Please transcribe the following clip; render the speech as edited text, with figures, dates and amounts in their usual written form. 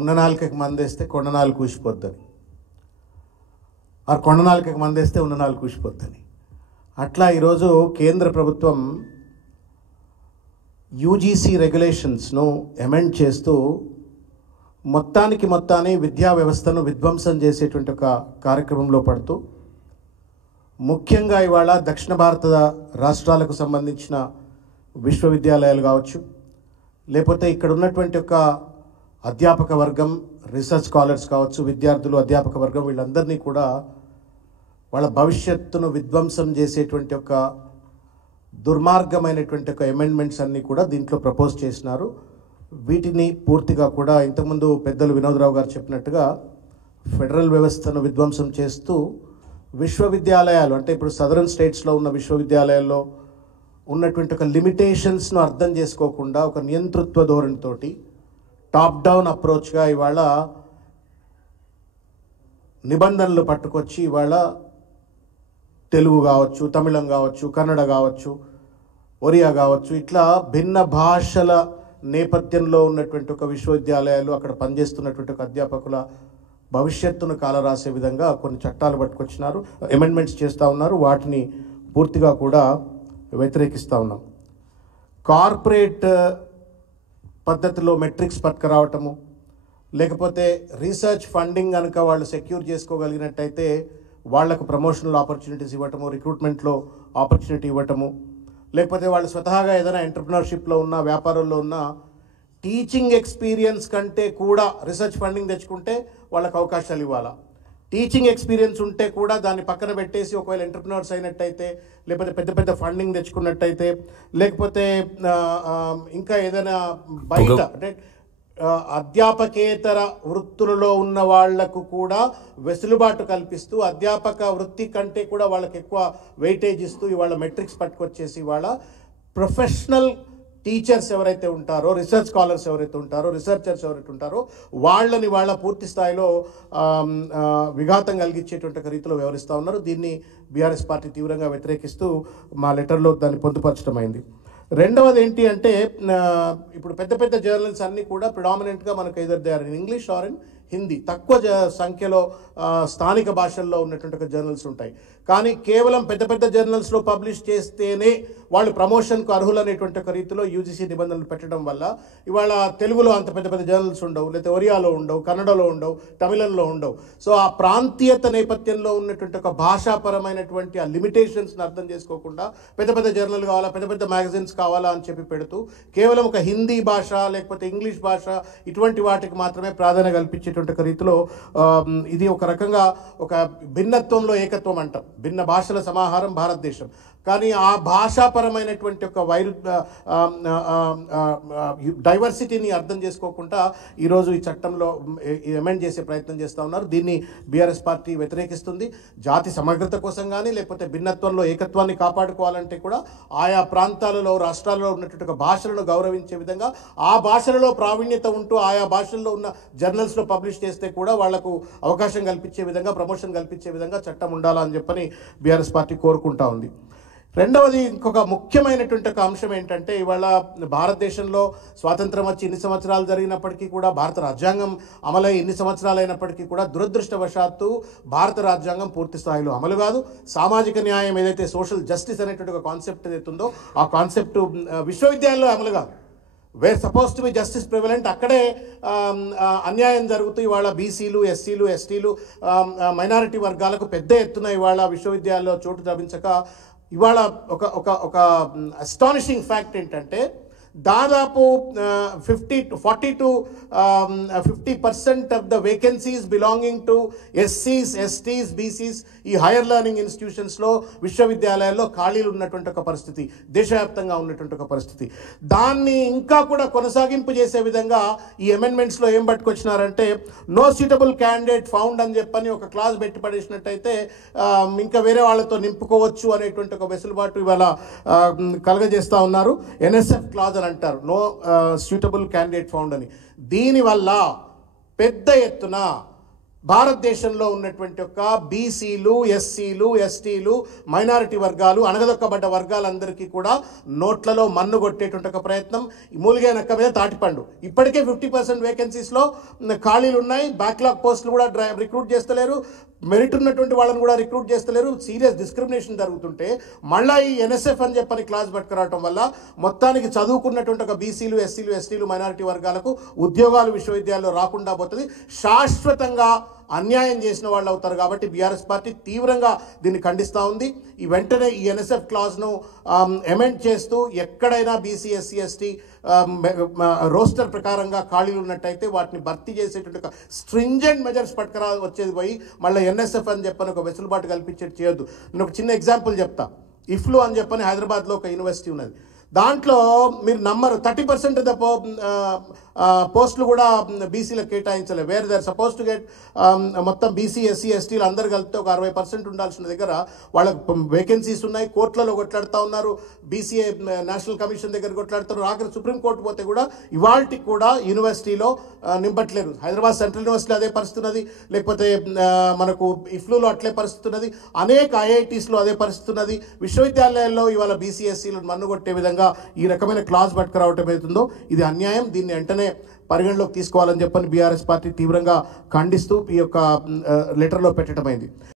ఉన్న నాలుకకి మందేస్తే కొండ నాలుగు కూసిపోద్దని, ఆ కొండ నాలుకకి మందేస్తే ఉన్న నాలుగు కూసిపోద్దని. అట్లా ఈరోజు కేంద్ర ప్రభుత్వం యూజీసీ రెగ్యులేషన్స్ను అమెండ్ చేస్తూ మొత్తాన్ని విద్యా వ్యవస్థను విధ్వంసం చేసేటువంటి ఒక కార్యక్రమంలో పడుతూ, ముఖ్యంగా ఇవాళ దక్షిణ భారత రాష్ట్రాలకు సంబంధించిన విశ్వవిద్యాలయాలు కావచ్చు, లేకపోతే ఇక్కడ ఉన్నటువంటి ఒక అధ్యాపక వర్గం, రీసెర్చ్ స్కాలర్స్ కావచ్చు, విద్యార్థులు, అధ్యాపక వర్గం, వీళ్ళందరినీ కూడా వాళ్ళ భవిష్యత్తును విధ్వంసం చేసేటువంటి ఒక దుర్మార్గమైనటువంటి ఒక అమెండ్మెంట్స్ అన్నీ కూడా దీంట్లో ప్రపోజ్ చేసినారు. వీటిని పూర్తిగా కూడా ఇంతకుముందు పెద్దలు వినోద్రావు గారు చెప్పినట్టుగా ఫెడరల్ వ్యవస్థను విధ్వంసం చేస్తూ విశ్వవిద్యాలయాలు అంటే ఇప్పుడు సదరన్ స్టేట్స్లో ఉన్న విశ్వవిద్యాలయాల్లో ఉన్నటువంటి ఒక లిమిటేషన్స్ను అర్థం చేసుకోకుండా ఒక నియంతృత్వ ధోరణితోటి టాప్ డౌన్ అప్రోచ్గా ఇవాళ నిబంధనలు పట్టుకొచ్చి ఇవాళ తెలుగు కావచ్చు, తమిళం కావచ్చు, కన్నడ కావచ్చు, ఒరియా కావచ్చు, ఇట్లా భిన్న భాషల నేపథ్యంలో ఉన్నటువంటి ఒక విశ్వవిద్యాలయాలు, అక్కడ పనిచేస్తున్నటువంటి ఒక అధ్యాపకుల భవిష్యత్తును కాలరాసే విధంగా కొన్ని చట్టాలు పట్టుకొచ్చినారు, అమెండ్మెంట్స్ చేస్తూ ఉన్నారు. వాటిని పూర్తిగా కూడా వ్యతిరేకిస్తూ ఉన్నాం. కార్పొరేట్ పద్ధతిలో మెట్రిక్స్ పట్టుకురావటము, లేకపోతే రీసెర్చ్ ఫండింగ్ కనుక వాళ్ళు సెక్యూర్ చేసుకోగలిగినట్టయితే వాళ్లకు ప్రమోషనల్ ఆపర్చునిటీస్ ఇవ్వటము, రిక్రూట్మెంట్లో ఆపర్చునిటీ ఇవ్వటము, లేకపోతే వాళ్ళు స్వతహాగా ఏదైనా ఎంటర్ప్రినర్షిప్లో ఉన్న, వ్యాపారంలో ఉన్న టీచింగ్ ఎక్స్పీరియన్స్ కంటే కూడా రీసెర్చ్ ఫండింగ్ తెచ్చుకుంటే వాళ్ళకు అవకాశాలు ఇవ్వాలా. టీచింగ్ ఎక్స్పీరియన్స్ ఉంటే కూడా దాన్ని పక్కన పెట్టేసి ఒకవేళ ఎంటర్ప్రినర్స్ అయినట్టయితే, లేకపోతే పెద్ద పెద్ద ఫండింగ్ తెచ్చుకున్నట్టయితే, లేకపోతే ఇంకా ఏదైనా బయట అంటే అధ్యాపకేతర వృత్తులలో ఉన్న వాళ్లకు కూడా వెసులుబాటు కల్పిస్తూ అధ్యాపక వృత్తి కంటే కూడా వాళ్ళకి ఎక్కువ వెయిటేజ్ ఇస్తూ ఇవాళ మెట్రిక్స్ పట్టుకొచ్చేసి ఇవాళ ప్రొఫెషనల్ టీచర్స్ ఎవరైతే ఉంటారో, రీసెర్చ్ స్కాలర్స్ ఎవరైతే ఉంటారో, రీసెర్చర్స్ ఎవరైతే ఉంటారో వాళ్ళని వాళ్ళ పూర్తి స్థాయిలో విఘాతం కలిగించేటువంటి రీతిలో వ్యవహరిస్తూ ఉన్నారు. దీన్ని బీఆర్ఎస్ పార్టీ తీవ్రంగా వ్యతిరేకిస్తూ మా లెటర్లో దాన్ని పొందుపరచడం అయింది. రెండవది ఏంటి అంటే, ఇప్పుడు పెద్ద పెద్ద జర్నల్స్ అన్నీ కూడా ప్రిడామినెంట్గా మనకు ఎదురు they are in English or in Hindi, తక్కువ సంఖ్యలో స్థానిక భాషల్లో ఉన్నటువంటి ఒక జర్నల్స్ ఉంటాయి. కానీ కేవలం పెద్ద పెద్ద జర్నల్స్లో పబ్లిష్ చేస్తేనే వాళ్ళు ప్రమోషన్కు అర్హులనేటువంటి ఒక రీతిలో యూజీసీ నిబంధనలు పెట్టడం వల్ల ఇవాళ తెలుగులో అంత పెద్ద పెద్ద జర్నల్స్ ఉండవు, లేకపోతే ఒరియాలో ఉండవు, కన్నడలో ఉండవు, తమిళంలో ఉండవు. సో ఆ ప్రాంతీయత నేపథ్యంలో ఉన్నటువంటి ఒక భాషాపరమైనటువంటి ఆ లిమిటేషన్స్ని అర్థం చేసుకోకుండా పెద్ద పెద్ద జర్నల్ కావాలా, పెద్ద పెద్ద మ్యాగజైన్స్ కావాలా అని చెప్పి పెడుతూ కేవలం ఒక హిందీ భాష లేకపోతే ఇంగ్లీష్ భాష ఇటువంటి వాటికి మాత్రమే ప్రాధాన్యత కల్పించేటువంటి ఒక రీతిలో ఇది ఒక రకంగా ఒక భిన్నత్వంలో ఏకత్వం అంటాం. భిన్న భాషల సమాహారం భారతదేశం. కానీ ఆ భాషాపరమైనటువంటి ఒక డైవర్సిటీని అర్థం చేసుకోకుండా ఈరోజు ఈ చట్టంలో అమెండ్ చేసే ప్రయత్నం చేస్తూ ఉన్నారు. దీన్ని బీఆర్ఎస్ పార్టీ వ్యతిరేకిస్తుంది. జాతి సమగ్రత కోసం కానీ లేకపోతే భిన్నత్వంలో ఏకత్వాన్ని కాపాడుకోవాలంటే కూడా ఆయా ప్రాంతాలలో, రాష్ట్రాలలో ఉన్నటువంటి ఒక భాషలను గౌరవించే విధంగా ఆ భాషలలో ప్రావీణ్యత ఉంటూ ఆయా భాషల్లో ఉన్న జర్నల్స్లో పబ్లిష్ చేస్తే కూడా వాళ్లకు అవకాశం కల్పించే విధంగా, ప్రమోషన్ కల్పించే విధంగా చట్టం ఉండాలని చెప్పని బీఆర్ఎస్ పార్టీ కోరుకుంటా ఉంది. రెండవది ఇంకొక ముఖ్యమైనటువంటి ఒక అంశం ఏంటంటే, ఇవాళ భారతదేశంలో స్వాతంత్రం వచ్చి ఇన్ని సంవత్సరాలు జరిగినప్పటికీ కూడా, భారత రాజ్యాంగం అమలై ఎన్ని సంవత్సరాలు అయినప్పటికీ కూడా దురదృష్టవశాత్తు భారత రాజ్యాంగం పూర్తి స్థాయిలో అమలు కాదు. సామాజిక న్యాయం ఏదైతే సోషల్ జస్టిస్ అనేటువంటి ఒక కాన్సెప్ట్ ఏదైతే ఉందో ఆ కాన్సెప్ట్ విశ్వవిద్యాలయంలో అమలు కాదు. Where suppose to be justice prevalent, అక్కడే అన్యాయం జరుగుతూ ఇవాళ బీసీలు, ఎస్సీలు, ఎస్టీలు, మైనారిటీ వర్గాలకు పెద్ద ఎత్తున ఇవాళ విశ్వవిద్యాలయంలో చోటు లభించక ఇవాళ ఒక అస్టానిషింగ్ ఫ్యాక్ట్ ఏంటంటే, దాదాపు 40 to 50% of the vacancies belonging to ఎస్సీస్, ఎస్టీస్, బీసీస్ ఈ హైయర్ లెర్నింగ్ ఇన్స్టిట్యూషన్స్లో, విశ్వవిద్యాలయాల్లో ఖాళీలు ఉన్నటువంటి ఒక పరిస్థితి, దేశవ్యాప్తంగా ఉన్నటువంటి ఒక పరిస్థితి. దాన్ని ఇంకా కూడా కొనసాగింపు చేసే విధంగా ఈ అమెండ్మెంట్స్లో ఏం పట్టుకొచ్చినారంటే, నో సూటబుల్ క్యాండిడేట్ ఫౌండ్ అని చెప్పని ఒక క్లాజ్ పెట్టి పడేసినట్టయితే ఇంకా వేరే వాళ్ళతో నింపుకోవచ్చు అనేటువంటి ఒక వెసులుబాటు ఇవాళ కలగజేస్తూ ఉన్నారు. ఎన్ఎస్ఎఫ్ క్లాజ్ అంటారు, నో సూటబుల్ క్యాండిడేట్ ఫౌండ్ అని. దీనివల్ల పెద్ద ఎత్తున భారతదేశంలో ఉన్నటువంటి యొక్క బీసీలు, ఎస్సీలు, ఎస్టీలు, మైనారిటీ వర్గాలు, అణగదొక్కబడ్డ వర్గాలందరికీ కూడా నోట్లలో మన్ను కొట్టేటువంటి ఒక ప్రయత్నం. మూలిగే నక్క మీద తాటిపండు. ఇప్పటికే 50% వేకెన్సీస్లో ఖాళీలు ఉన్నాయి. బ్యాక్లాగ్ పోస్టులు కూడా రిక్రూట్ చేస్తలేరు. మెరిట్ ఉన్నటువంటి వాళ్ళని కూడా రిక్రూట్ చేస్తలేరు. సీరియస్ డిస్క్రిమినేషన్ జరుగుతుంటే మళ్ళీ ఈ ఎన్ఎస్ఎఫ్ అని చెప్పని క్లాస్ పట్టుకురావటం వల్ల మొత్తానికి చదువుకున్నటువంటి ఒక బీసీలు, ఎస్సీలు, ఎస్టీలు, మైనారిటీ వర్గాలకు ఉద్యోగాలు విశ్వవిద్యాలయంలో రాకుండా పోతుంది. శాశ్వతంగా అన్యాయం చేసిన వాళ్ళు అవుతారు. కాబట్టి బీఆర్ఎస్ పార్టీ తీవ్రంగా దీన్ని ఖండిస్తూ ఉంది. ఈ వెంటనే ఈ ఎన్ఎస్ఎఫ్ క్లాజ్ను అమెండ్ చేస్తూ ఎక్కడైనా బీసీ, ఎస్సీ, ఎస్టీ రోస్టర్ ప్రకారంగా ఖాళీలు ఉన్నట్టయితే వాటిని భర్తీ చేసేటువంటి ఒక స్ట్రింజెంట్ మెజర్స్ పట్టుకురా వచ్చేది పోయి మళ్ళీ ఎన్ఎస్ఎఫ్ అని చెప్పని ఒక వెసులుబాటు కల్పించేది చేయొద్దు. నేను ఒక చిన్న ఎగ్జాంపుల్ చెప్తా. ఇఫ్లు అని చెప్పని హైదరాబాద్లో ఒక యూనివర్సిటీ ఉన్నది. దాంట్లో మీరు నమ్మరు 30% పోస్టులు కూడా బీసీలకు కేటాయించలేదు. Where they are suppose to get మొత్తం బీసీ, ఎస్సీ, ఎస్టీలు అందరు కలిపితే ఒక 60% ఉండాల్సిన దగ్గర వాళ్ళకు వేకెన్సీస్ ఉన్నాయి. కోర్టులలో కొట్లాడుతూ ఉన్నారు. బీసీఏ నేషనల్ కమిషన్ దగ్గర కొట్లాడుతున్నారు. ఆఖరి సుప్రీంకోర్టు పోతే కూడా ఇవాళకి కూడా యూనివర్సిటీలో నింపట్లేదు. హైదరాబాద్ సెంట్రల్ యూనివర్సిటీలో అదే పరిస్థితి ఉన్నది. లేకపోతే మనకు ఇఫ్లూలో అట్లే పరిస్థితి ఉన్నది. అనేక ఐఐటీస్లో అదే పరిస్థితి ఉన్నది. విశ్వవిద్యాలయాల్లో ఇవాళ బీసీ, ఎస్సీలు మన్నుగొట్టే విధంగా ఈ రకమైన క్లాజ్ పట్టుకురావటం అవుతుందో ఇది అన్యాయం. దీన్ని వెంటనే పరిగణలోకి తీసుకోవాలని చెప్పని బీఆర్ఎస్ పార్టీ తీవ్రంగా ఖండిస్తూ ఈ యొక్క లెటర్లో పెట్టడమైంది.